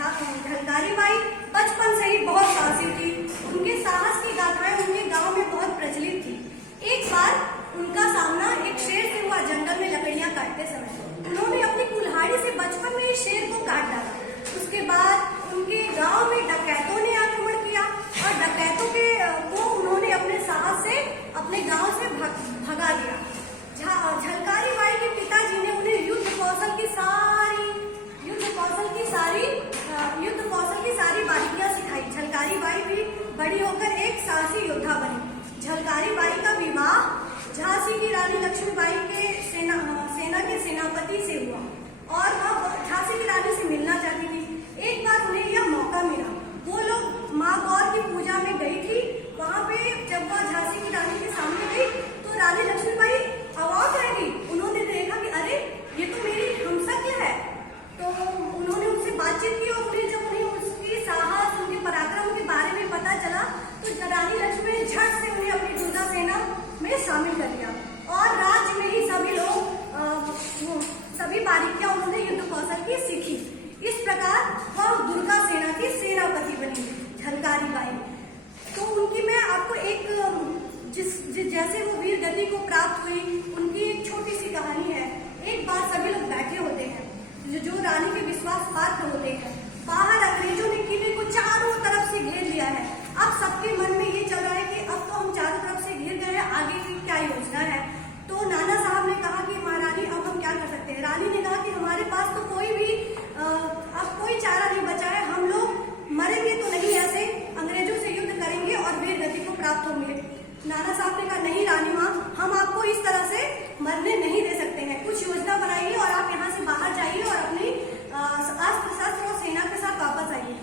झलकारी बाई बचपन से ही बहुत साहसी थी। उनके साहस की गाथाएं उनके गांव में बहुत प्रचलित थी। एक बार उनका सामना एक शेर से हुआ जंगल में लकड़ियां काटते समय। उन्होंने अपनी कुल्हाड़ी से बचपन में ही शेर को काट डाला। उसके बाद उनके गांव में डकैतों ने आक्रमण किया और डकैतों को उन्होंने अपने साहस से अपने गांव से भगा दिया। झलकारी बाई के पिताजी ने उन्हें युद्ध कौशल की सारी बारीकियां सिखाई। झलकारी बाई भी बड़ी होकर एक साहसी योद्धा बनी। झलकारी बाई का विवाह झांसी की रानी लक्ष्मीबाई के सेना के सेनापति से हुआ और वह झांसी की रानी से मिलना चाहती थी। एक बार उन्हें यह मौका मिला। वो लोग माँ गौर की पूजा में गई थी। वहां पे जब वह झांसी की रानी के सामने गई तो रानी लक्ष्मीबाई अवाक रह गई। उन्होंने देखा कि अरे ये तो मेरी हमशक्ल है। तो उन्होंने उनसे बातचीत की और उन्हें उसकी साहस, उनके पराक्रम के बारे में पता चला तो रानी लक्ष्मी ने झट से उन्हें अपनी दुर्गा सेना में शामिल कर लिया और राज्य में ही सभी बारीकियां उन्होंने युद्ध कौशल की सीखी। इस प्रकार वह दुर्गा सेना की सेनापति बनी झलकारी बाई। तो उनकी मैं आपको एक जैसे वो वीर गति को प्राप्त हुई उनकी एक छोटी सी कहानी है। एक बार सभी लोग बैठे होते हैं जो रानी के विश्वास पात्र होते हैं। बाहर अंग्रेजों ने किले को चारों तरफ से घेर लिया है। अब सबके मन में ये चल रहा है कि अब तो हम चारों तरफ से घिर गए हैं, आगे की क्या योजना है। तो नाना साहब ने कहा कि महारानी अब हम क्या कर सकते हैं। रानी ने कहा कि हमारे पास तो अब कोई चारा नहीं बचा है। हम लोग मरेंगे तो नहीं, ऐसे अंग्रेजों से युद्ध करेंगे और वीर गति को प्राप्त होंगे। नाना साहब ने कहा नहीं रानी माँ, हम आपको इस तरह से मरने नहीं दे सकते हैं। कुछ योजना बनाइए और आप यहाँ से बाहर जाइए और अपनी अस्त्र शस्त्र और सेना के साथ वापस आइए।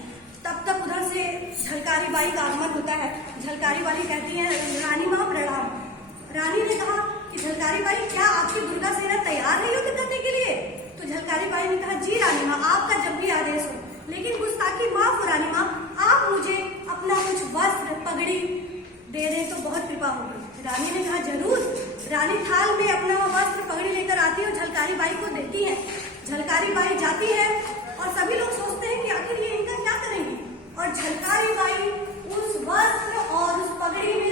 तब तक उधर से झलकारी बाई का आगमन होता है। झलकारी बाई कहती है रानी माँ प्रणाम। रानी ने कहा कि झलकारी बाई क्या आपकी दुर्गा सेना तैयार है युद्ध करने के लिए। तो झलकारी बाई ने कहा जी रानी माँ, आपका जब भी आदेश हो, लेकिन गुस्ताखी माफ हो रानी माँ, आप मुझे अपना कुछ वस्त्र पगड़ी दे रहे तो बहुत कृपा होगी। रानी ने कहा जरूर। रानी थाल में अपना वस्त्र पगड़ी लेकर आती है और झलकारी बाई को देती है। झलकारी बाई जाती है और सभी लोग सोचते हैं कि आखिर ये इनका क्या करेंगी। और झलकारी बाई उस वस्त्र और उस पगड़ी में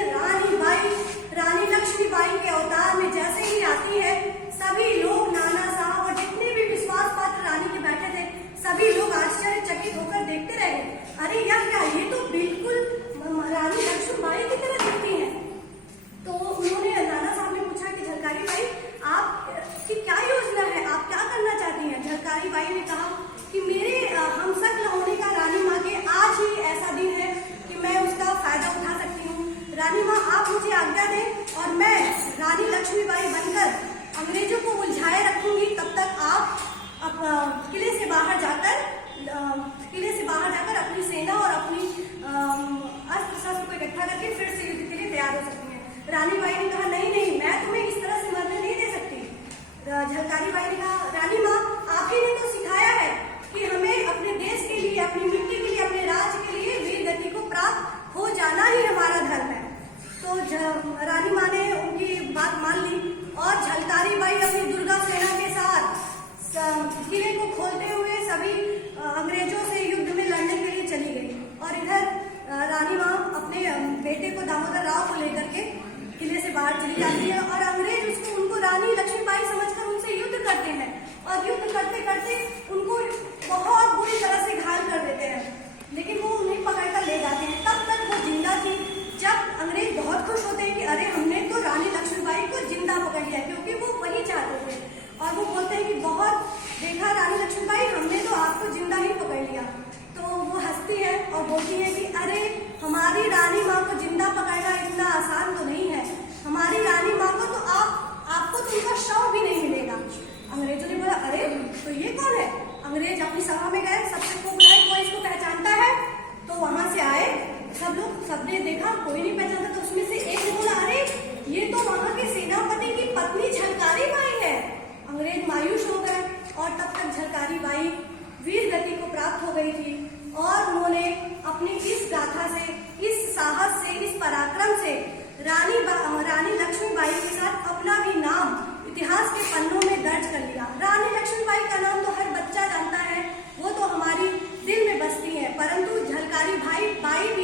रानी लक्ष्मीबाई के अवतार में जैसे ही आती है, सभी लोग नाना साहब और जितने भी विश्वास पात्र रानी के बैठे थे सभी लोग आश्चर्यचकित होकर देखते रह गए। अरे यार क्या, ये तो बिल्कुल रानी लक्ष्मीबाई की तरह दिखती है। तो उन्होंने नाना साहब ने पूछा कि झलकारी बाई आपकी क्या योजना है, आप क्या करना चाहती हैं। झलकारी बाई ने कहा कि मेरे हमशक्ल होने का रानी माँ के आज ही ऐसा दिन है कि मैं उसका फायदा उठा सकती हूँ। रानी माँ आप मुझे आज्ञा दें और मैं रानी लक्ष्मीबाई बनकर अंग्रेजों को उलझाए रखूंगी। तब तक आप किले से बाहर जाकर अपनी सेना और अपनी अस्त्र शस्त्र को इकट्ठा करके फिर से युद्ध के लिए तैयार हो सकती हैं। रानी बाई ने कहा नहीं, मैं तुम्हें इस तरह से मरने नहीं दे सकती। झलकारी बाई ने कहा रानी माँ, आप ही ने तो सिखाया है कि हमें अपने देश के लिए, अपनी मिट्टी के लिए, अपने राज्य के लिए वीर गति को प्राप्त हो जाना ही हमारा धर्म है। तो रानी माँ ने उनकी बात मान ली और झलकारी बाई अपनी दुर्गा सेना के साथ किले को खोलते हुए सभी अंग्रेजों से युद्ध में लड़ने के लिए चली गई। और इधर रानी माँ अपने बेटे को दामोदर राव को लेकर के किले से बाहर चली जाती है और अंग्रेज उनको रानी लक्ष्मीबाई समझकर उनसे युद्ध करते हैं और युद्ध करते करते उनको बहुत बुरी तरह से घायल कर देते हैं, लेकिन वो उन्हें पकड़कर ले जाते हैं। तब तक वो जिंदा थी। जब अंग्रेज बहुत खुश होते हैं कि अरे हमने तो रानी लक्ष्मीबाई को जिंदा पकड़ लिया, क्योंकि वो वही चाहते थे। और वो बोलते हैं कि बहुत देखा रानी लक्ष्मीबाई, हमने तो आपको जिंदा ही पकड़ लिया। तो वो हंसती है और बोलती है कि अरे हमारी रानी माँ को जिंदा पकड़ना इतना आसान तो नहीं है। हमारी रानी माँ को तो आपको तो उनका शव भी नहीं मिलेगा। अंग्रेजों ने बोला अरे तो ये कौन है। अंग्रेज अपनी सभा में गए, सबको बुलाए, कोई इसको पहचानता है। तो वहां से आए सबने देखा, कोई नहीं पहचानता। तो उसमें से एक ने बोला अरे ये तो वहां के सेनापति की पत्नी झलकारी बाई है। अंग्रेज मायूस हो गए और तब तक झलकारी बाई वीर गति को प्राप्त हो गई थी और उन्होंने अपनी इस गाथा से, इस साहस से, इस पराक्रम से रानी लक्ष्मीबाई के साथ अपना भी नाम इतिहास के पन्नों में दर्ज कर लिया। रानी लक्ष्मीबाई का नाम तो हर बच्चा जानता है, वो तो हमारी दिल में बाई